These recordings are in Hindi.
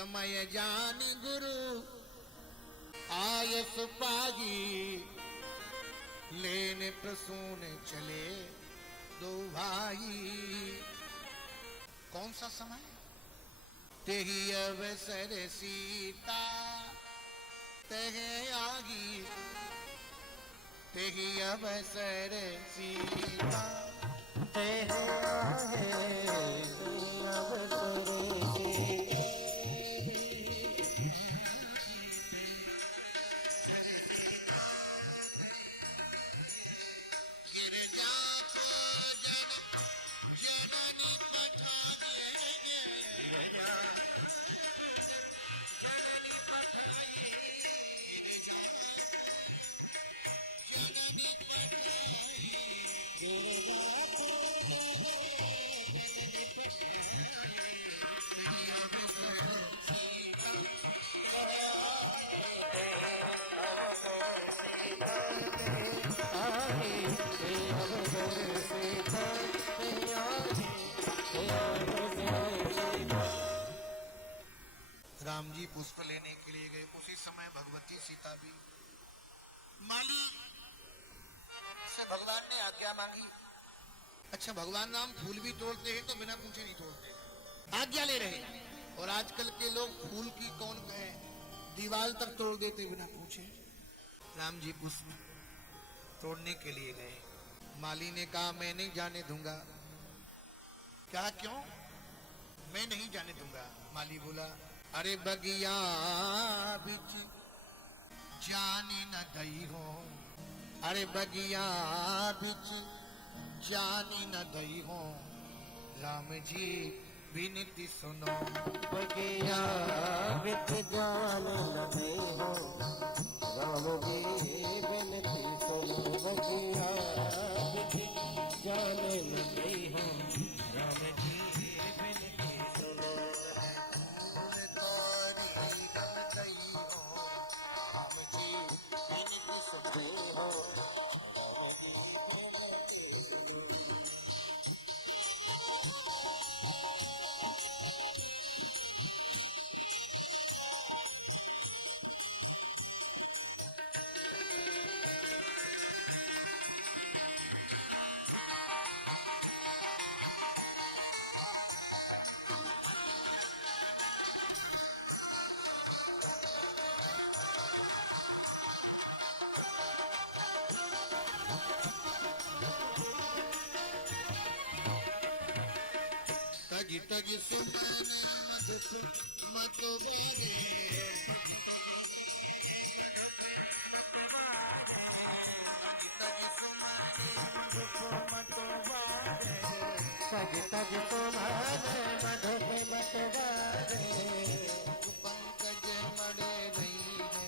समय जान गुरु आयस पागी, लेने प्रसून चले दो भाई। कौन सा समय? तेही अवसर सीता तेहे आगी, तेही अवसर सीता तेहे आगे, अवसर राम जी पुष्प लेने के लिए गए। उसी समय भगवती सीता भी। माली से भगवान ने आज्ञा मांगी। अच्छा, भगवान राम फूल भी तोड़ते हैं तो बिना पूछे नहीं तोड़ते, आज्ञा ले रहे। और आजकल के लोग फूल की कौन कहे, दीवार तक तोड़ देते बिना पूछे। राम जी पुष्प तोड़ने के लिए गए। माली ने कहा मैं नहीं जाने दूंगा। क्या, क्यों? मैं नहीं जाने दूंगा। माली बोला अरे बगिया बिच जाने न दई हो, अरे बगिया बिच जाने न दई हो, राम जी विनती सुनो। बगिया बिच जाने न दई हो, राम जी विनती सुनो। बगिया बिच जाने न दई हो, राम जी विनती सुनो। तगी तगी मत बारे, तज तज तुम्हारे मधु मत बारे, पंकज मड़े नहीं है,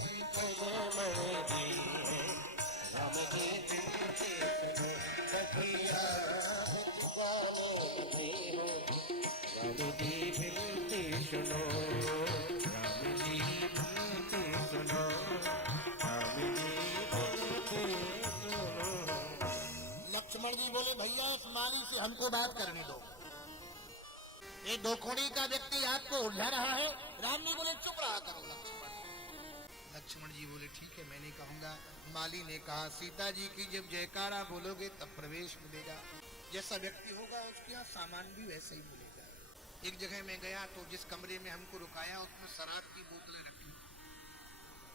पंकज मड़े नहीं है, राम जी विनती सुनो। बगिया बिच जाने न दई हो, राम जी विनती सुनो। राम जी विनती सुनो, राम जी विनती सुनो। लक्ष्मण जी बोले भैया इस माली से हमको बात करने दो, ये दोखोड़ी का व्यक्ति आपको उलझा रहा है। राम जी बोले चुप रहा करो। लक्ष्मण जी बोले ठीक है मैं नहीं कहूंगा। माली ने कहा सीता जी की जब जयकारा बोलोगे तब प्रवेश मिलेगा, जैसा व्यक्ति होगा उसके यहाँ सामान भी वैसे ही मिलेगा। एक जगह मैं गया तो जिस कमरे में हमको रुकाया उसमें शराब की बोतलें रखी।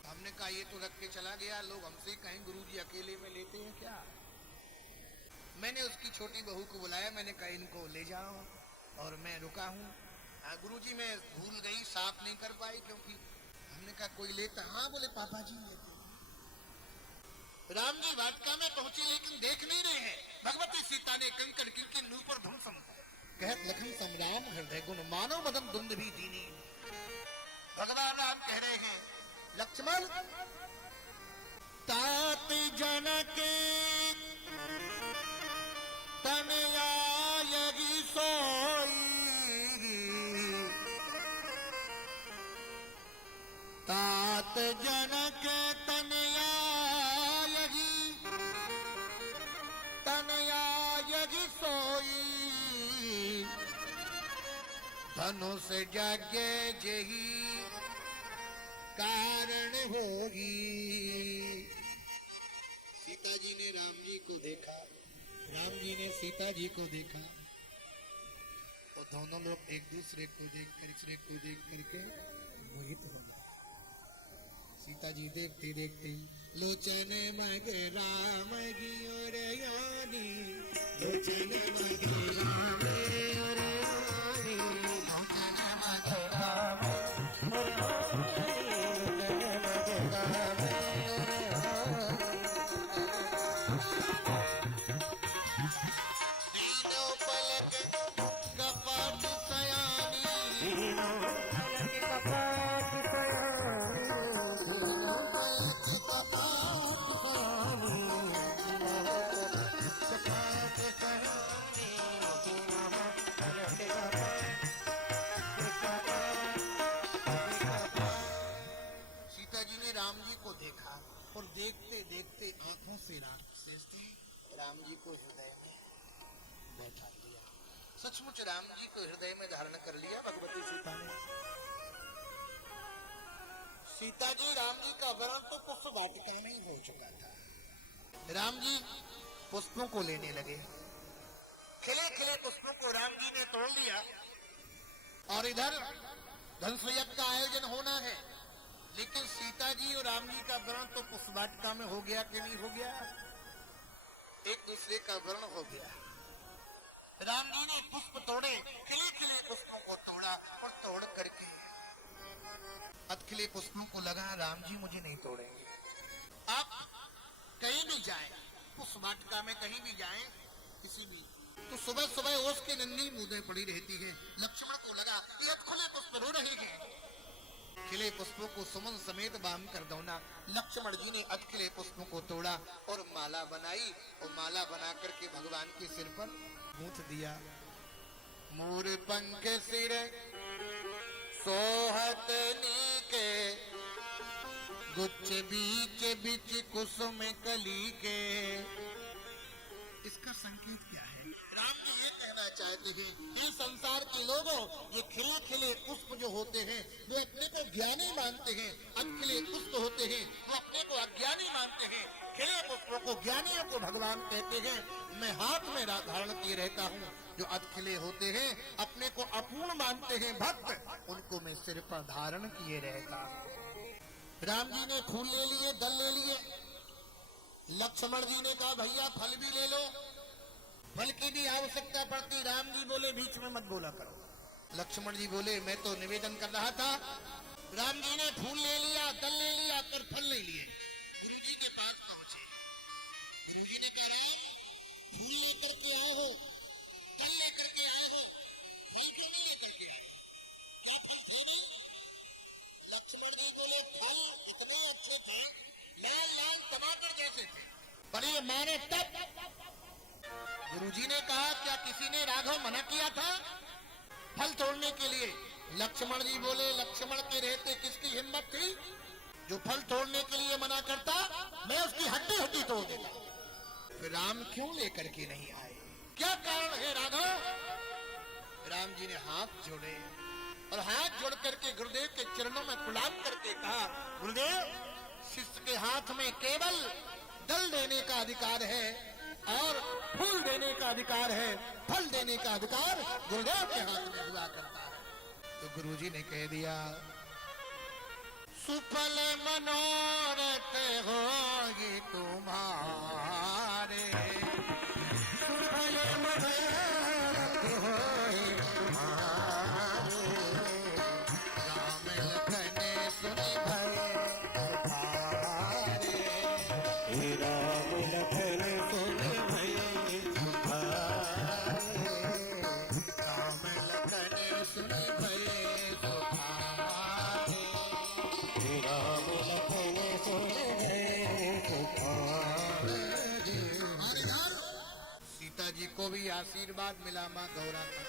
हमने कहा ये तो रख के चला गया, लोग हमसे कहें गुरुजी अकेले में लेते हैं क्या। मैंने उसकी छोटी बहू को बुलाया, मैंने कहा इनको ले जाओ, और मैं रुका हूँ। गुरुजी मैं भूल गई, साफ नहीं कर पाई क्योंकि हमने कहा कोई लेता। हाँ बोले पापा जी लेते। राम जी वाटिका में पहुंचे लेकिन देख नहीं रहे हैं। भगवती सीता ने कंकड़ किंकिन नूपुर धूम सम कहत लखन समराम हृदय गुण मानो मदन दुंद भी दीनी। भगवान राम कह रहे हैं लक्ष्मण तात जनक तन आयगी सोई, तात जनक तन आयगी, तन आयगी सोई, धनुष जागे जही कारण होगी। सीता जी ने राम जी को देखा, राम जी ने सीता जी को देखा, तो दोनों लोग एक दूसरे को देख करके मोहित हो गए। सीता जी देखते देखते लोचन मग राम की ओर यानी, लोचन मग राम की ओर यानी, लोचन मग राम और तीनों पलक कपट सयानी, सीता जी ने राम जी को देखा और देखते देखते आंखों से राम जी को हृदय में बैठा लिया। सचमुच राम जी को हृदय में धारण कर लिया भगवती सीता ने। सीता जी राम जी का वरण तो पुष्प वाटिका में ही हो चुका था। राम जी पुष्पों को लेने लगे, खिले खिले पुष्पों को राम जी ने तोड़ लिया और इधर धनुष यज्ञ का आयोजन होना है, लेकिन सीता जी और राम जी का वरण तो पुष्प वाटिका में हो गया कि नहीं हो गया? एक दूसरे का वरण हो गया। राम जी ने पुष्प तोड़े, खिले खिले पुष्पों को तोड़ा और तोड़ करके अधखिले पुष्पों को लगा राम जी मुझे नहीं तोड़ेंगे। आप कहीं भी जाएं, पुष्प वाटिका में कहीं भी जाएं, किसी भी, तो सुबह सुबह ओस की नन्ही बूंदें पड़ी रहती हैं। लक्ष्मण को लगा ये अधखिले पुष्प रो रहे हैं, खिले पुष्पों को सुमन समेत बांध कर दौना। लक्ष्मण जी ने अधखिले पुष्पों को तोड़ा और माला बनाई और माला बना करके भगवान के सिर पर गूंथ दिया। मोर पंख सिर सोहत नीके, गुच्छ बीच बीच कुसुम कली के। इसका संकेत क्या है? राम जी ये कहना चाहते हैं कि संसार के लोगों, ये खिले खिले पुष्प जो होते हैं वो अपने को ज्ञानी मानते हैं, अधखिले पुष्प होते हैं वो अपने को अज्ञानी मानते हैं। खिले पुष्पों को ज्ञानियों को भगवान कहते हैं। मैं हाथ में धारण किए रहता हूँ। जो अधखिले होते हैं अपने को अपूर्ण मानते हैं भक्त, उनको मैं सिर पर धारण किए रहता हूँ। राम जी ने फूल ले लिए, दल ले लिए। लक्ष्मण जी ने कहा भैया फल भी ले लो, फल की भी आवश्यकता पड़ती। राम जी बोले बीच में मत बोला करो। लक्ष्मण जी बोले मैं तो निवेदन कर रहा था। राम जी ने फूल ले लिया, दल ले लिया, पर फल नहीं लिए। गुरु जी के पास पहुंचे, गुरु जी ने कहा फूल लेकर के आए हो, फल लेकर के आए हो, फल क्यों नहीं लेकर के आए? क्या फल थे? लक्ष्मण जी बोले फल इतने अच्छे थे, लाल लाल टमाटर जैसे थे, पर ये माने तब। गुरुजी ने कहा क्या किसी ने राघव मना किया था फल तोड़ने के लिए? लक्ष्मण जी बोले लक्ष्मण के रहते किसकी हिम्मत थी जो फल तोड़ने के लिए मना करता? मैं उसकी हड्डी हड्डी तोड़ देता। फिर राम क्यों लेकर के नहीं आए? क्या कारण है राघव? राम जी ने हाथ जोड़े और हाथ जोड़ करके गुरुदेव के चरणों में प्रणाम करके कहा गुरुदेव, शिष्य के हाथ में केवल दल देने का अधिकार है और फूल देने का अधिकार है, फल देने का अधिकार गुरुदेव के हाथ में हुआ करता है। तो गुरुजी ने कह दिया सुफल मनोरथ होगी तुम्हारे, सुफल मनोरथ होगी तुम्हारे, राम लखन सुन भय तुम्हारे, राम लखन सुन भय तुम्हारे, राम लखन सुन भय तुम्हारे, राम लखन सुन भय तुम्हारे। और इधर सीता जी को भी आशीर्वाद मिला माँ गौरा का।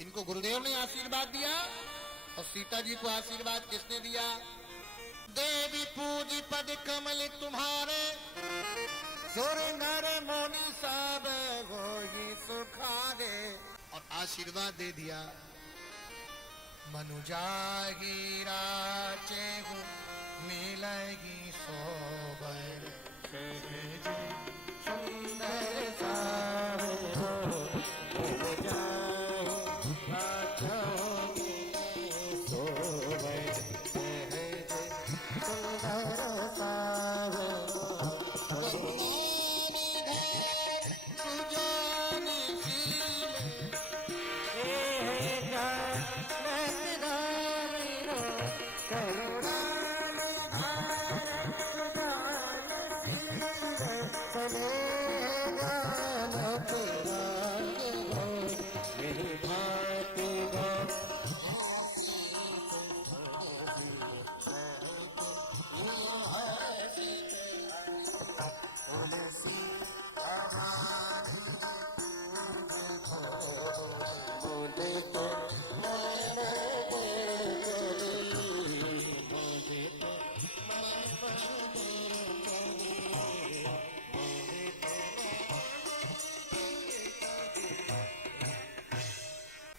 इनको गुरुदेव ने आशीर्वाद दिया और सीता जी को आशीर्वाद किसने दिया? देवी पूजी पद कमल तुम्हारे, सुर नर मुनि सब होई सुखारे। और आशीर्वाद दे दिया मनुजागीरा चेहु मिलगी सोबर सहज सुंदर सावरो मिल जाए आँखों में सोबर सहज सुंदर सावरो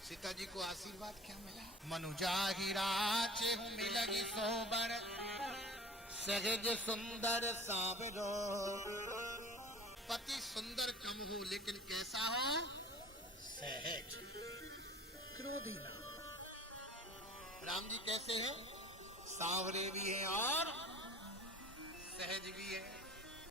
सीता जी को आशीर्वाद क्या मिला? मनुजागीरा चेहु मिलगी सोबर सहज सुंदर सावरो। पति सुंदर कम हो लेकिन कैसा हो? सहज, क्रोधी न हो। राम जी कैसे हैं? सांवरे भी हैं और सहज भी हैं।